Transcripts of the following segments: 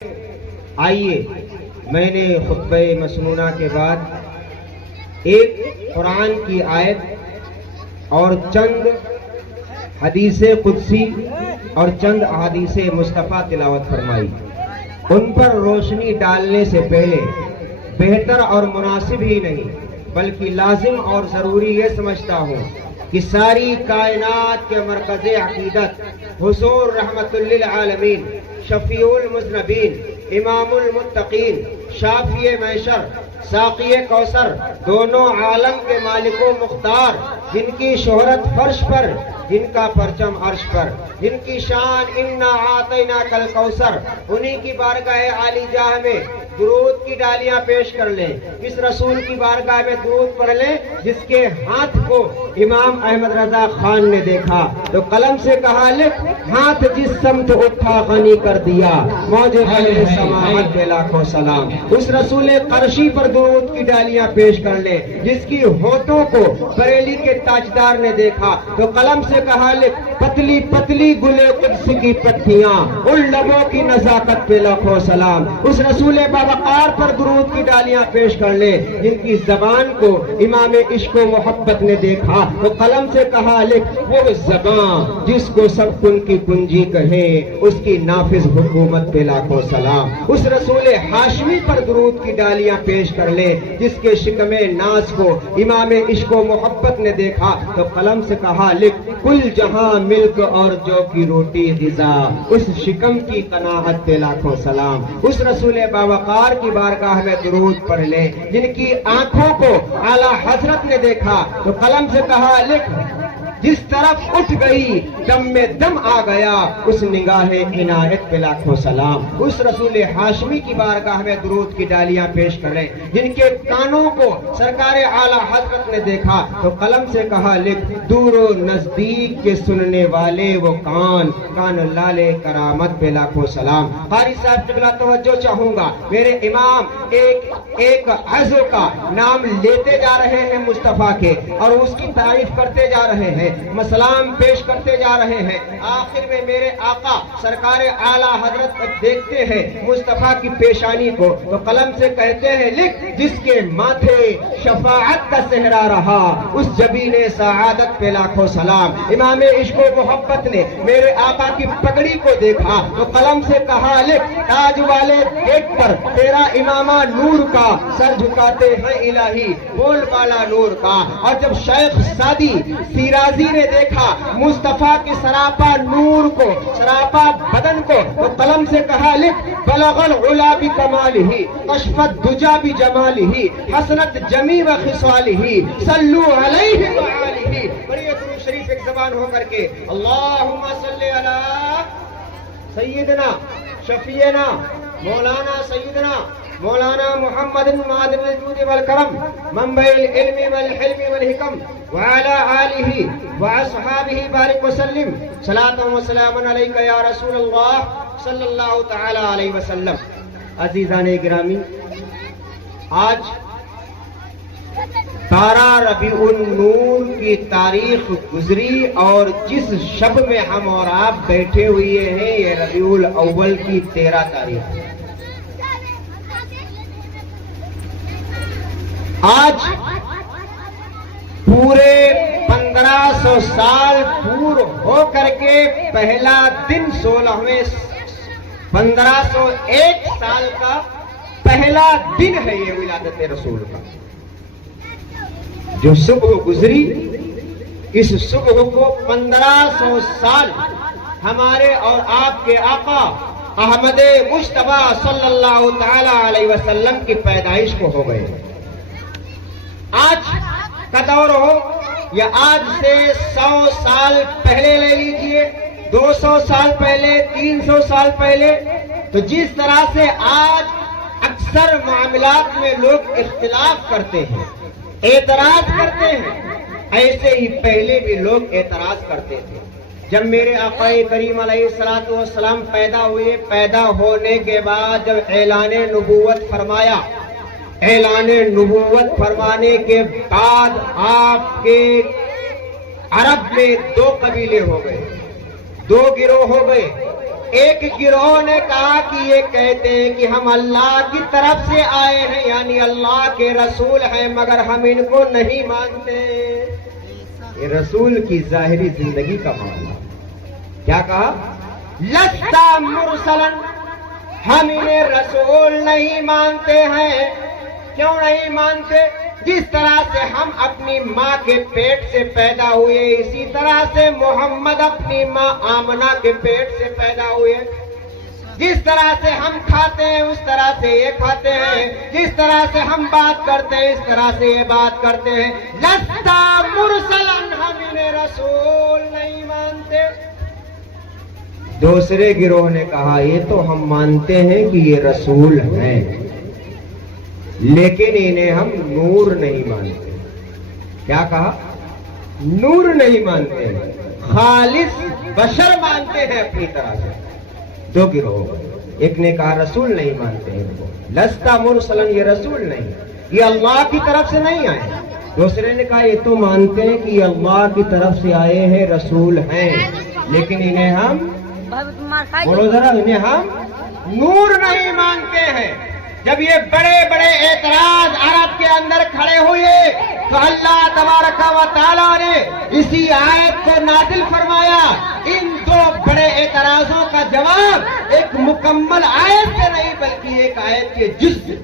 آئیے میں نے خطبہ مسنونہ کے بعد ایک قرآن کی آیت اور چند حدیث قدسی اور چند احادیث مصطفیٰ تلاوت فرمائی۔ ان پر روشنی ڈالنے سے پہلے بہتر اور مناسب ہی نہیں بلکہ لازم اور ضروری یہ سمجھتا ہوں کہ ساری کائنات کے مرکز عقیدت حضور رحمت للعالمین، شفیع المذنبین، امام المتقین، شافی محشر، ساقی کوثر، دونوں عالم کے مالک و مختار، جن کی شہرت فرش پر، جن کا پرچم عرش پر، جن کی شان انا اعطیناک الکوثر، انہی کی بارگاہ عالی جاہ میں درود کی ڈالیاں پیش کر لیں۔ اس رسول کی بارگاہ میں درود پڑھ لیں جس کے ہاتھ کو امام احمد رضا خان نے دیکھا تو قلم سے کہا لکھ، ہاتھ جس سمت اٹھا غنی کر دیا، موج بحر سماحت پہ لاکھوں سلام۔ اس رسول قرشی پر درود کی ڈالیاں پیش کر لیں جس کی ہونٹوں کو بریلی کے تاجدار نے دیکھا تو قلم سے کہا لکھ، پتلی پتلی گلے قدس کی پتیاں، ان لبوں کی نزاکت پہ لاکھوں سلام۔ اس رسول وقار پر درود کی ڈالیاں پیش کر لے جن کی زبان کو امام عشق و محبت نے دیکھا تو قلم سے کہا لکھ، وہ زبان جس کو سب کن کی کنجی کہے، اس کی نافذ حکومت پہ لاکھوں سلام۔ اس رسول ہاشمی پر درود کی ڈالیاں پیش کر لے جس کے شکم ناز کو امام عشق و محبت نے دیکھا تو قلم سے کہا لکھ، کل جہاں ملک اور جو کی روٹی غذا، اس شکم کی قناعت پہ لاکھوں سلام۔ اس رسول باوقار کی بارگاہ میں درود پڑھ لیں جن کی آنکھوں کو اعلیٰ حضرت نے دیکھا تو قلم سے کہا لکھ، جس طرف اٹھ گئی دم میں دم آ گیا، اس نگاہ عنایت پہ لاکھوں سلام۔ اس رسول ہاشمی کی بارگاہ میں درود کی ڈالیاں پیش کریں جن کے کانوں کو سرکار اعلیٰ حضرت نے دیکھا تو قلم سے کہا لکھ، دور و نزدیک کے سننے والے وہ کان، کان لال کرامت پہ لاکھوں سلام۔ قاری صاحب قبلہ توجہ چاہوں گا، میرے امام ایک عزو کا نام لیتے جا رہے ہیں مصطفیٰ کے اور اس کی تعریف کرتے جا رہے ہیں، مسلام پیش کرتے جا رہے ہیں، آخر میں میرے آقا سرکار اعلیٰ حضرت دیکھتے ہیں مصطفیٰ کی پیشانی کو تو قلم سے کہتے ہیں لکھ، جس کے ماتھے شفاعت کا صحرا رہا، اس جبین سعادت پہ لاکھوں سلام۔ امام عشق و محبت نے میرے آقا کی پگڑی کو دیکھا تو قلم سے کہا لکھ، تاج والے گیٹ پر تیرا امامہ نور کا، سر جھکاتے ہیں الہی بول بالا نور کا۔ اور جب شیخ سادی سیرازی نے دیکھا مصطفیٰ کی سراپا نور کو، سراپا بدن کو تو قلم سے کہا لکھ، بلغ العلا بکمالہ، کشفت دجا بجمالہ، حسنت جمی و خصالہ، صلو علیہ وآلہ۔ پڑھیے درود شریف ایک زبان ہو کر کے، اللہم صلی علی سیدنا شفیعنا مولانا سیدنا مولانا محمد معدن الجود والکرم، منبع العلم والحلم والحکم، وعلى آلہ واصحابہ بارک وسلم، صلاۃ و سلام علیک یا رسول اللہ صلی اللہ تعالی علیہ وسلم۔ عزیزان گرامی، آج 12 ربیع النور کی تاریخ گزری اور جس شب میں ہم اور آپ بیٹھے ہوئے ہیں یہ ربیع الاول کی 13 تاریخ ہے۔ آج پورے 1500 سال پور ہو کر کے پہلا دن 1501 سال کا پہلا دن ہے یہ ولادت رسول کا۔ جو صبح گزری اس صبح کو 1500 سال ہمارے اور آپ کے آقا احمد مجتبیٰ صلی اللہ تعالی علیہ وسلم کی پیدائش کو ہو گئے۔ آج کا دور ہو یا آج سے 100 سال پہلے لے لیجئے، 200 سال پہلے، 300 سال پہلے، تو جس طرح سے آج اکثر معاملات میں لوگ اختلاف کرتے ہیں، اعتراض کرتے ہیں، ایسے ہی پہلے بھی لوگ اعتراض کرتے تھے۔ جب میرے آقا کریم علیہ الصلوۃ والسلام پیدا ہوئے، پیدا ہونے کے بعد جب اعلان نبوت فرمایا، اعلان نبوت فرمانے کے بعد آپ کے عرب میں 2 قبیلے ہو گئے، 2 گروہ ہو گئے۔ ایک گروہ نے کہا کہ یہ کہتے ہیں کہ ہم اللہ کی طرف سے آئے ہیں، یعنی اللہ کے رسول ہیں، مگر ہم ان کو نہیں مانتے۔ یہ رسول کی ظاہری زندگی کا معاملہ۔ کیا کہا؟ لستا مرسلا، ہم انہیں رسول نہیں مانتے ہیں۔ کیوں نہیں مانتے؟ جس طرح سے ہم اپنی ماں کے پیٹ سے پیدا ہوئے، اسی طرح سے محمد اپنی ماں آمنہ کے پیٹ سے پیدا ہوئے۔ جس طرح سے ہم کھاتے ہیں اس طرح سے یہ کھاتے ہیں، جس طرح سے ہم بات کرتے ہیں اس طرح سے یہ بات کرتے ہیں۔ لستا مرسلا، ہم انہیں رسول نہیں مانتے۔ دوسرے گروہ نے کہا یہ تو ہم مانتے ہیں کہ یہ رسول ہیں، لیکن انہیں ہم نور نہیں مانتے۔ کیا کہا؟ نور نہیں مانتے ہیں، خالص بشر مانتے ہیں اپنی طرح سے۔ دو گروہ، ایک نے کہا رسول نہیں مانتے ہیں ان کو، لستا مرسلن، یہ رسول نہیں، یہ اللہ کی طرف سے نہیں آئے۔ دوسرے نے کہا یہ تو مانتے ہیں کہ یہ اللہ کی طرف سے آئے ہیں، رسول ہیں، لیکن انہیں ہم، بولو ذرا، انہیں ہم نور نہیں مانتے ہیں۔ جب یہ بڑے بڑے اعتراض عرب کے اندر کھڑے ہوئے تو اللہ تبارک و تعالیٰ نے اسی آیت کو نازل فرمایا۔ ان دو بڑے اعتراضوں کا جواب ایک مکمل آیت سے نہیں بلکہ ایک آیت کے جز سے۔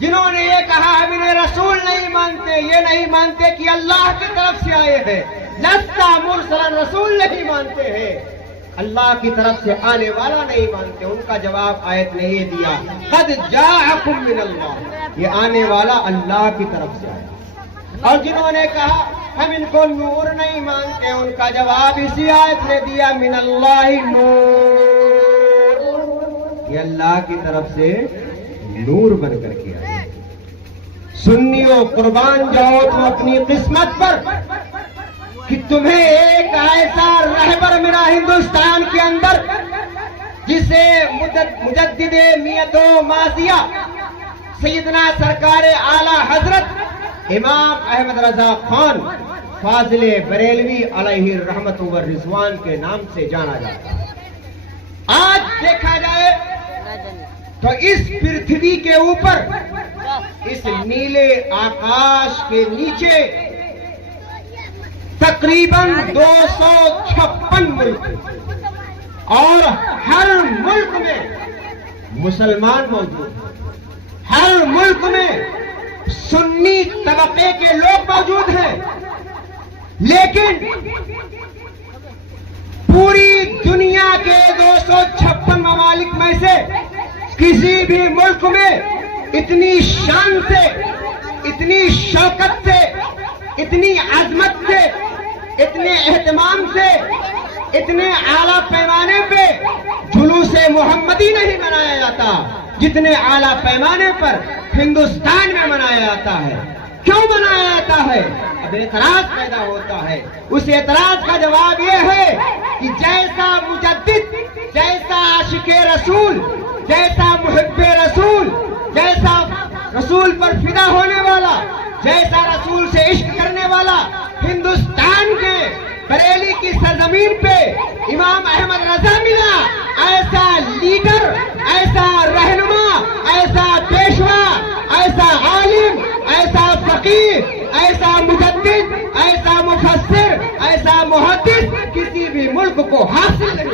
جنہوں نے یہ کہا ہم انہیں رسول نہیں مانتے، یہ نہیں مانتے کہ اللہ کی طرف سے آئے ہیں، لستا مرسلا، رسول نہیں مانتے ہیں، اللہ کی طرف سے آنے والا نہیں مانتے، ان کا جواب آیت نے یہ دیا، قد جاءکم من اللہ، یہ آنے والا اللہ کی طرف سے آیا۔ اور جنہوں نے کہا ہم ان کو نور نہیں مانتے، ان کا جواب اسی آیت نے دیا، من اللہ نور، یہ اللہ کی طرف سے نور بن کر کے آیا۔ سنیوں قربان جاؤ تم اپنی قسمت پر کہ تمہیں ایک ایسا رہبر ملا ہندوستان کے اندر جسے مجدد میت و ماضیہ سیدنا سرکار اعلی حضرت امام احمد رضا خان فاضل بریلوی علیہ الرحمت والرضوان کے نام سے جانا جاتا ہے۔ آج دیکھا جائے تو اس پرتھوی کے اوپر، اس نیلے آکاش کے نیچے تقریباً 256 ملک، اور ہر ملک میں مسلمان موجود ہیں، ہر ملک میں سنی طبقے کے لوگ موجود ہیں، لیکن پوری دنیا کے 256 ممالک میں سے کسی بھی ملک میں اتنی شان سے، اتنی شوکت سے، اتنی عظمت سے، اتنے اہتمام سے، اتنے اعلیٰ پیمانے پہ جلوس محمدی نہیں منایا جاتا جتنے اعلیٰ پیمانے پر ہندوستان میں منایا جاتا ہے۔ کیوں منایا جاتا ہے؟ اب اعتراض پیدا ہوتا ہے۔ اس اعتراض کا جواب یہ ہے کہ جیسا مجدد، جیسا عاشق رسول، جیسا محب رسول، جیسا رسول پر فدا ہونے والا، جیسا رسول سے عشق کرنے والا ہندوستان کے بریلی کی سرزمین پہ امام احمد رضا ملا، ایسا لیڈر، ایسا رہنما، ایسا پیشوا، ایسا عالم، ایسا فقیر، ایسا مجدد، ایسا مفسر، ایسا محدث کسی بھی ملک کو حاصل نہیں